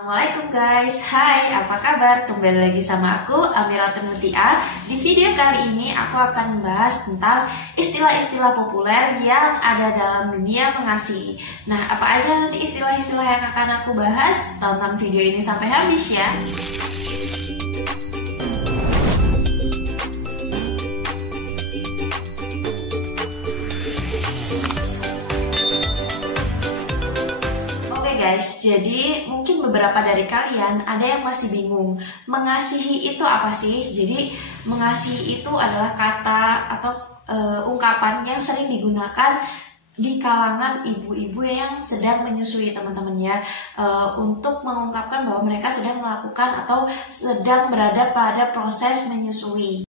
Assalamualaikum guys, hai apa kabar? Kembali lagi sama aku Amiratul Mutia. Di video kali ini aku akan membahas tentang istilah-istilah populer yang ada dalam dunia mengasihi. Nah, apa aja nanti istilah-istilah yang akan aku bahas? Tonton video ini sampai habis ya. Guys, jadi mungkin beberapa dari kalian ada yang masih bingung mengasihi itu apa sih? Jadi mengasihi itu adalah kata atau ungkapan yang sering digunakan di kalangan ibu-ibu yang sedang menyusui, teman-teman ya, untuk mengungkapkan bahwa mereka sedang melakukan atau sedang berada pada proses menyusui.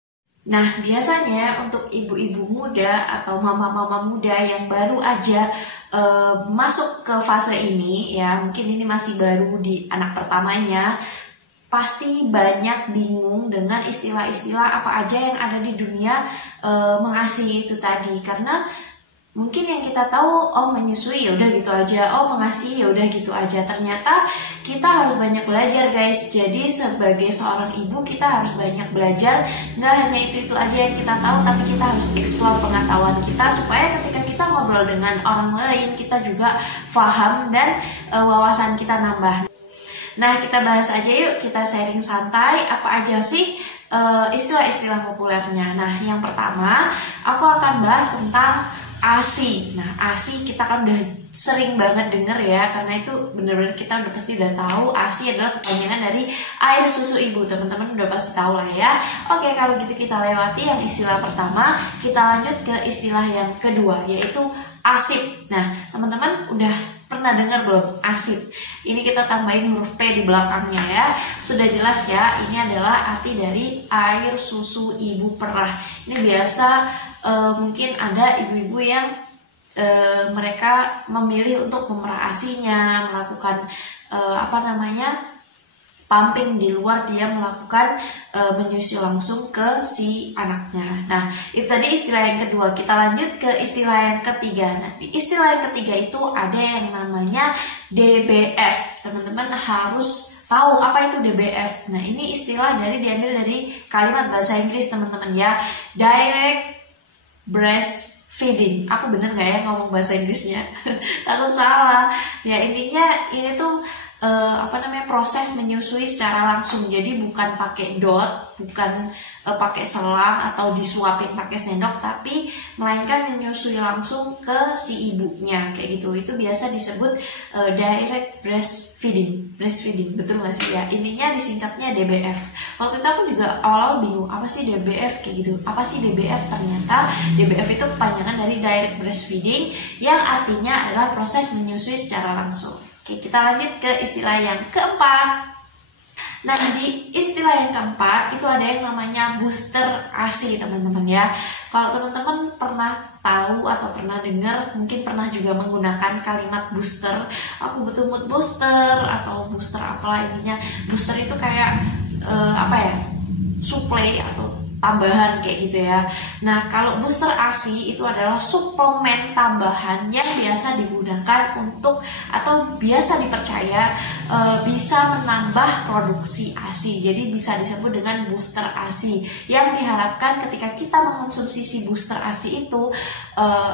Nah, biasanya untuk ibu-ibu muda atau mama-mama muda yang baru aja masuk ke fase ini ya, mungkin ini masih baru di anak pertamanya, pasti banyak bingung dengan istilah-istilah apa aja yang ada di dunia mengasihi itu tadi. Karena mungkin yang kita tahu, oh menyusui ya udah gitu aja, oh mengasihi ya udah gitu aja. Ternyata kita harus banyak belajar guys. Jadi sebagai seorang ibu kita harus banyak belajar. Nggak hanya itu aja yang kita tahu, tapi kita harus explore pengetahuan kita supaya ketika kita ngobrol dengan orang lain kita juga paham dan wawasan kita nambah. Nah, kita bahas aja yuk, kita sharing santai apa aja sih istilah-istilah populernya. Nah, yang pertama aku akan bahas tentang ASI. Nah, ASI kita kan udah sering banget denger ya, karena itu bener-bener kita udah pasti udah tahu ASI adalah kepanjangan dari air susu ibu. Teman-teman udah pasti tahu lah ya. Oke, kalau gitu kita lewati yang istilah pertama, kita lanjut ke istilah yang kedua, yaitu ASIP. Nah, teman-teman udah pernah dengar belum ASIP? Ini kita tambahin huruf P di belakangnya ya. Sudah jelas ya, ini adalah arti dari air susu ibu perah. Ini biasa mungkin ada ibu-ibu yang mereka memilih untuk memerah ASINya, melakukan pumping di luar, dia melakukan menyusui langsung ke si anaknya. Nah, itu tadi istilah yang kedua. Kita lanjut ke istilah yang ketiga. Nah, di istilah yang ketiga itu ada yang namanya DBF. Teman-teman harus tahu apa itu DBF. Nah, ini istilah diambil dari kalimat bahasa Inggris teman-teman ya. Direct breastfeeding. Aku bener nggak ya ngomong bahasa Inggrisnya? Atau salah? Ya, intinya ini tuh proses menyusui secara langsung. Jadi bukan pakai dot, bukan pakai selang atau disuapin pakai sendok, tapi melainkan menyusui langsung ke si ibunya kayak gitu. Itu biasa disebut direct breastfeeding. Betul nggak sih ya? Intinya disingkatnya DBF. Waktu itu aku juga awal-awal bingung apa sih DBF kayak gitu. Apa sih DBF? Ternyata DBF itu kepanjangan dari direct breastfeeding yang artinya adalah proses menyusui secara langsung. Oke, kita lanjut ke istilah yang keempat. Nah, di istilah yang keempat itu ada yang namanya booster ASI, teman-teman ya. Kalau teman-teman pernah tahu atau pernah dengar, mungkin pernah juga menggunakan kalimat booster. Aku butuh mood booster atau booster apalah, intinya booster itu kayak suplai atau tambahan kayak gitu ya. Nah, kalau booster ASI itu adalah suplemen tambahan yang biasa digunakan untuk atau biasa dipercaya bisa menambah produksi ASI. Jadi bisa disebut dengan booster ASI, yang diharapkan ketika kita mengonsumsi si booster ASI itu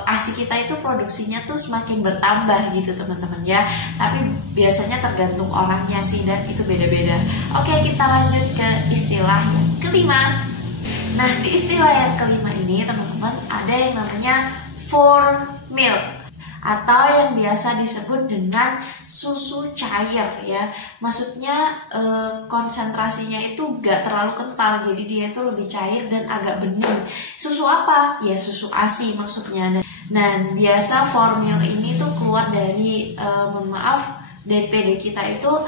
ASI kita itu produksinya tuh semakin bertambah gitu teman-teman ya. Tapi biasanya tergantung orangnya sih, dan itu beda-beda. Oke, kita lanjut ke istilah yang kelima. Nah, di istilah yang kelima ini teman-teman ada yang namanya formil atau yang biasa disebut dengan susu cair ya. Maksudnya konsentrasinya itu gak terlalu kental, jadi dia itu lebih cair dan agak bening. Susu apa? Ya susu ASI maksudnya. Nah, biasa formil ini tuh keluar dari dari PD kita itu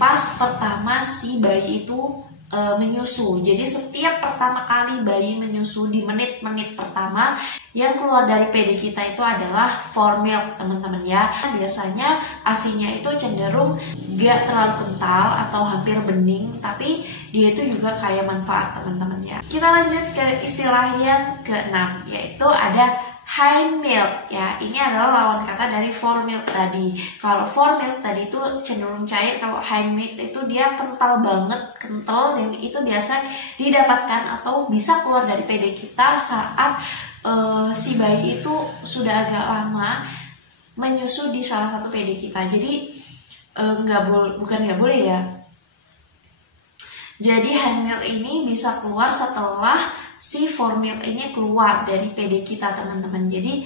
pas pertama si bayi itu menyusu. Jadi setiap pertama kali bayi menyusu di menit-menit pertama, yang keluar dari PD kita itu adalah formil teman-teman ya. Biasanya ASINya itu cenderung gak terlalu kental atau hampir bening, tapi dia itu juga kaya manfaat teman-teman ya. Kita lanjut ke istilah yang keenam, yaitu ada high milk ya. Ini adalah lawan kata dari for milk tadi. Kalau for milk tadi itu cenderung cair, kalau high milk itu dia kental banget, kental, dan itu biasa didapatkan atau bisa keluar dari PD kita saat si bayi itu sudah agak lama menyusu di salah satu PD kita. Jadi bukan nggak boleh ya. Jadi high milk ini bisa keluar setelah si for milk ini keluar dari PD kita, teman-teman. Jadi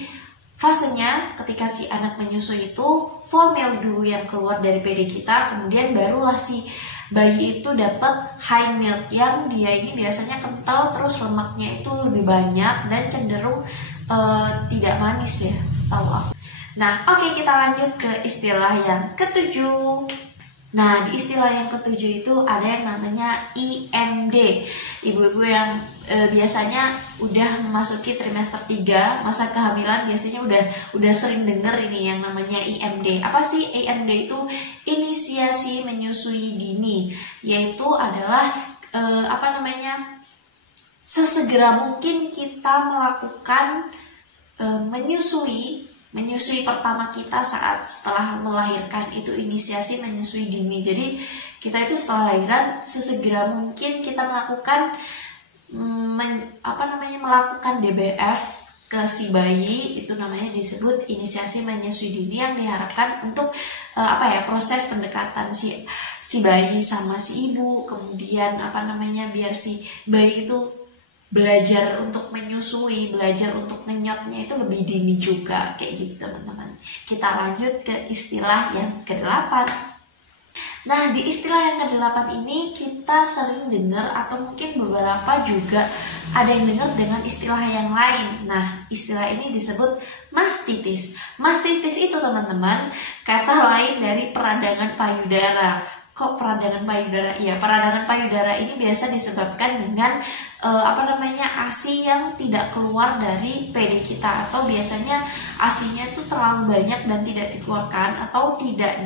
fasenya ketika si anak menyusu itu for milk dulu yang keluar dari PD kita, kemudian barulah si bayi itu dapat high milk yang dia ini biasanya kental, terus lemaknya itu lebih banyak dan cenderung tidak manis ya, setahu aku. Nah, oke, kita lanjut ke istilah yang ketujuh. Nah, di istilah yang ketujuh itu ada yang namanya IMD. Ibu-ibu yang biasanya udah memasuki trimester 3, masa kehamilan, biasanya udah sering dengar ini yang namanya IMD. Apa sih IMD itu? Inisiasi menyusui dini, yaitu adalah sesegera mungkin kita melakukan menyusui pertama kita setelah melahirkan, itu inisiasi menyusui dini. Jadi kita itu setelah lahiran sesegera mungkin kita melakukan melakukan DBF ke si bayi, itu namanya disebut inisiasi menyusui dini, yang diharapkan untuk proses pendekatan si bayi sama si ibu, kemudian biar si bayi itu belajar untuk menyusui, belajar untuk ngenyotnya itu lebih dini juga, kayak gitu teman-teman. Kita lanjut ke istilah yang ke-8. Nah, di istilah yang ke-8 ini kita sering dengar, atau mungkin beberapa juga ada yang dengar dengan istilah yang lain. Nah, istilah ini disebut mastitis. Mastitis itu teman-teman kata lain dari peradangan payudara. Kok peradangan payudara? Iya, peradangan payudara ini biasa disebabkan dengan ASI yang tidak keluar dari PD kita, atau biasanya ASInya itu terlalu banyak dan tidak dikeluarkan, atau tidak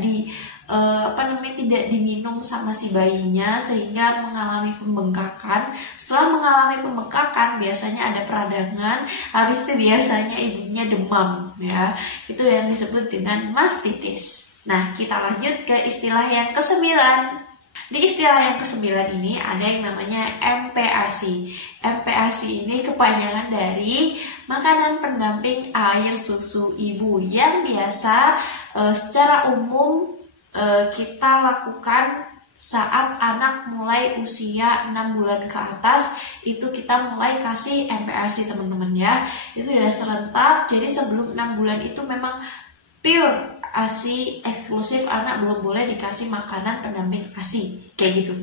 tidak diminum sama si bayinya sehingga mengalami pembengkakan. Setelah mengalami pembengkakan biasanya ada peradangan, habis itu biasanya ibunya demam ya. Itu yang disebut dengan mastitis. Nah, kita lanjut ke istilah yang ke-9. Di istilah yang ke-9 ini ada yang namanya MPASI. MPASI ini kepanjangan dari makanan pendamping air susu ibu, yang biasa secara umum kita lakukan saat anak mulai usia 6 bulan ke atas. Itu kita mulai kasih MPASI teman-teman ya. Itu udah serentak, jadi sebelum 6 bulan itu memang pure ASI eksklusif, anak belum boleh dikasih makanan pendamping ASI, kayak gitu.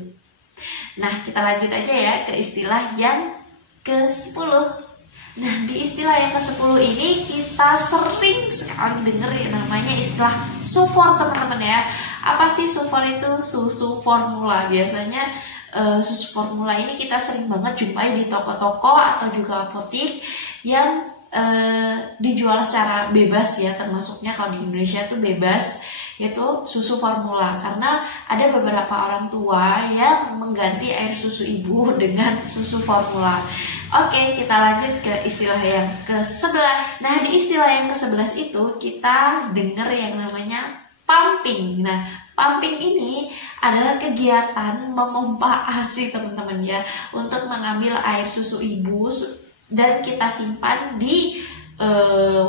Nah, kita lanjut aja ya ke istilah yang ke-10. Nah, di istilah yang ke-10 ini kita sering sekali dengar yang namanya istilah sufor teman-teman ya. Apa sih sufor itu? Susu formula. Biasanya susu formula ini kita sering banget jumpai di toko-toko atau juga apotik yang dijual secara bebas ya, termasuknya kalau di Indonesia tuh bebas, yaitu susu formula. Karena ada beberapa orang tua yang mengganti air susu ibu dengan susu formula. Oke, kita lanjut ke istilah yang ke-11. Nah, di istilah yang ke-11 itu kita dengar yang namanya pumping. Nah, pumping ini adalah kegiatan memompa ASI teman-teman ya, untuk mengambil air susu ibu dan kita simpan di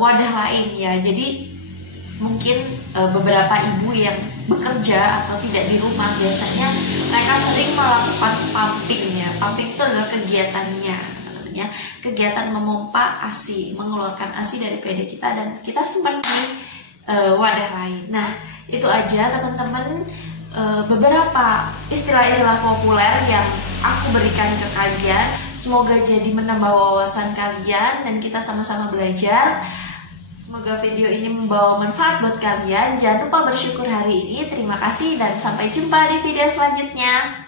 wadah lain ya. Jadi mungkin beberapa ibu yang bekerja atau tidak di rumah, biasanya mereka sering melakukan pumping ya. Pumping itu adalah kegiatannya, ya, kegiatan memompa ASI, mengeluarkan ASI dari PD kita dan kita simpan di wadah lain. Nah, itu aja teman-teman beberapa istilah-istilah populer yang aku berikan ke kalian. Semoga jadi menambah wawasan kalian dan kita sama-sama belajar. Semoga video ini membawa manfaat buat kalian. Jangan lupa bersyukur hari ini. Terima kasih dan sampai jumpa di video selanjutnya.